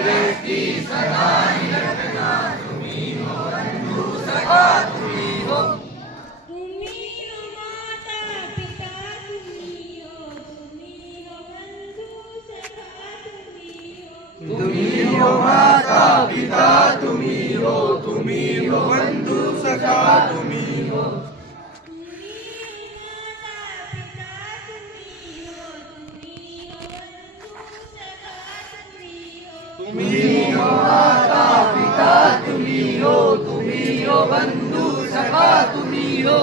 दृष्टी सदा निरखना तुम्ही हो बंधू सखा तुम्ही हो तुम्ही हो माता पिता तुम्ही हो बंधू सखा तुम्ही हो तुम्ही हो माता पिता तुम्ही हो बंधू सखा तुम्ही हो तुम्ही हो माता पिता तुम्ही हो बंधू सखा तुम्ही हो तुम्ही हो माता पिता तुम्ही हो बंधू सखा तुम्ही हो